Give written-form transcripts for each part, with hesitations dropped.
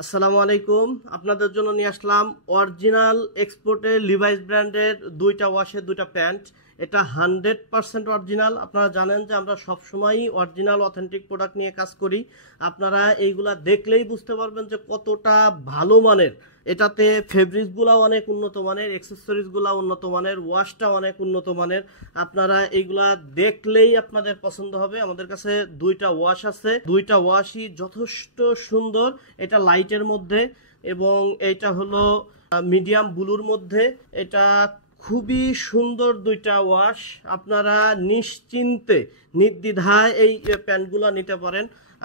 আসসালামু আলাইকুম। আপনাদের জন্য নিয়ে আসলাম অরিজিনাল এক্সপোর্টের লিভাইস ব্র্যান্ডের দুইটা ওয়াশের দুইটা প্যান্ট। এটা 100% অরিজিনাল। আপনারা জানেন যে আমরা সবসময়ই অরিজিনাল অথেন্টিক প্রোডাক্ট নিয়ে কাজ করি। আপনারা এইগুলা দেখলেই বুঝতে পারবেন যে কতটা ভালো মানের। এটাতে ফেব্রিক্সগুলাও অনেক উন্নত মানের, অ্যাক্সেসরিজগুলো উন্নত মানের, ওয়াশটা অনেক উন্নত মানের। আপনারা এইগুলা দেখলেই আপনাদের পছন্দ হবে। আমাদের কাছে দুইটা ওয়াশ আছে, দুইটা ওয়াশই যথেষ্ট সুন্দর। এটা লাইটের মধ্যে এবং এটা হলো মিডিয়াম ব্লুর মধ্যে। এটা খুবই সুন্দর দুইটা ওয়াশ। আপনারা নিশ্চিন্তে নির্দ্বিধায় এই প্যান্টগুলো নিতে পারেন।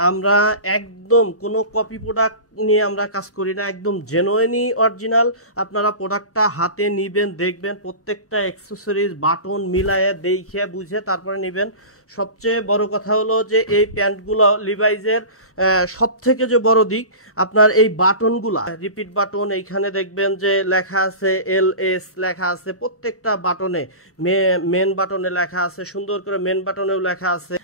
আমরা একদম কোনো কপি প্রোডাক্ট নিয়ে আমরা কাজ করি না, একদম জেনুইনই অরিজিনাল। আপনারা প্রোডাক্টটা হাতে নিবেন, দেখবেন প্রত্যেকটা অ্যাক্সেসরিজ বাটন মিলায়ে দেখে বুঝে তারপরে নেবেন। সবচেয়ে বড় কথা হলো যে এই প্যান্টগুলো লিভাইজের সব থেকে যে বড় দিক, আপনার এই বাটনগুলা রিপিট বাটন, এইখানে দেখবেন যে লেখা আছে LS লেখা আছে প্রত্যেকটা বাটনে, মেন বাটনে লেখা আছে, সুন্দর করে মেন বাটনেও লেখা আছে।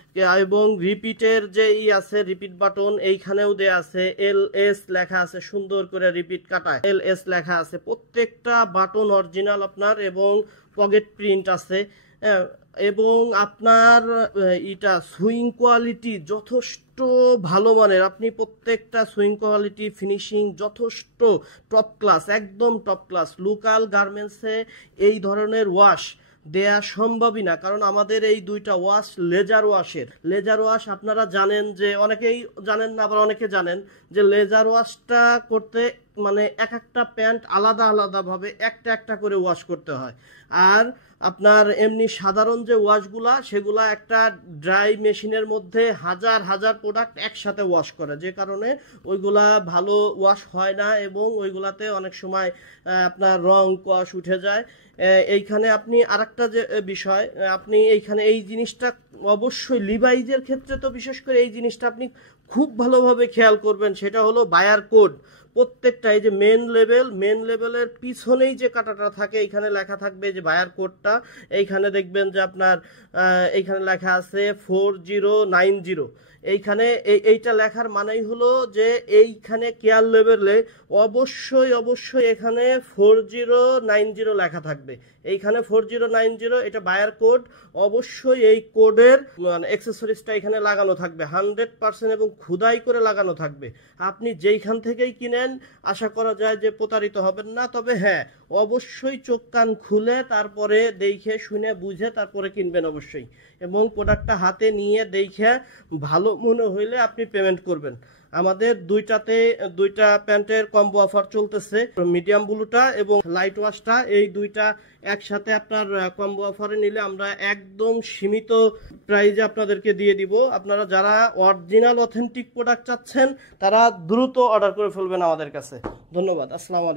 এবং রিপিটের যে আছে রিপিট বাটন এইখানেও দেয়া আছে LS লেখা আছে, সুন্দর করে রিপিট কাটায় LS লেখা আছে। প্রত্যেকটা বাটন অরিজিনাল আপনার এবং পকেট প্রিন্ট আছে। এবং আপনার এটা সুইং কোয়ালিটি যথেষ্ট ভালো মানের। আপনি প্রত্যেকটা সুইং কোয়ালিটি ফিনিশিং যথেষ্ট টপ ক্লাস, একদম টপ ক্লাস। লোকাল গার্মেন্টসে এই ধরনের ওয়াশ দেয়া সম্ভবই না, কারণ আমাদের এই দুইটা ওয়াশ লেজার ওয়াশ। আপনারা জানেন যে, অনেকেই জানেন না আবার অনেকে জানেন যে লেজার ওয়াশটা করতে মানে এক একটা প্যান্ট আলাদা আলাদাভাবে একটা একটা করে ওয়াশ করতে হয়। আর আপনার এমনি সাধারণ যে ওয়াশগুলা সেগুলা একটা ড্রাই মেশিনের মধ্যে হাজার হাজার প্রোডাক্ট একসাথে ওয়াশ করে, যে কারণে ওইগুলা ভালো ওয়াশ হয় না এবং ওইগুলাতে অনেক সময় আপনার রং কষ উঠে যায়। এইখানে আপনি আরেকটা যে বিষয়, আপনি এইখানে এই জিনিসটা অবশ্যই লিভাইজের ক্ষেত্রে তো বিশেষ করে এই জিনিসটা আপনি খুব ভালোভাবে খেয়াল করবেন, সেটা হলো বায়ার কোড। প্রত্যেকটা এই যে মেন লেভেলের পিছনেই যে কাটাটা থাকে এইখানে লেখা থাকবে যে বায়ার কোডটা। এইখানে দেখবেন যে আপনার এইখানে লেখা আছে 4090। এইখানে এইটা লেখার মানেই হলো যে এইখানে কেয়ার লেভেলে অবশ্যই এখানে 4090 লেখা থাকবে। এইখানে 4090 এটা বায়ার কোড। অবশ্যই এই কোডের অ্যাক্সেসরিজটা এখানে লাগানো থাকবে 100% এবং খোদাই করে লাগানো থাকবে। আপনি যেইখান থেকেই কিনেন আশা করা যায় যে প্রতারিত হবেন না। তবে হ্যাঁ, অবশ্যই চোখ কান খুলে তারপরে দেখে শুনে বুঝে তারপরে কিনবেন অবশ্যই, এবং প্রোডাক্টটা হাতে নিয়ে দেখে ভালো মনে হইলে আপনি পেমেন্ট করবেন। আমাদের দুইটা প্যান্টের কম্বো অফার চলতেছে, মিডিয়াম ব্লুটা এবং লাইট ওয়াশটা, এই দুইটা একসাথে আপনার কম্বো অফারে নিলে আমরা একদম সীমিত প্রাইজে আপনাদেরকে দিয়ে দিব। আপনারা যারা অরিজিনাল অথেন্টিক প্রোডাক্ট চাচ্ছেন তারা দ্রুত অর্ডার করে ফেলবেন আমাদের কাছে। ধন্যবাদ। আসসালামু আলাইকুম।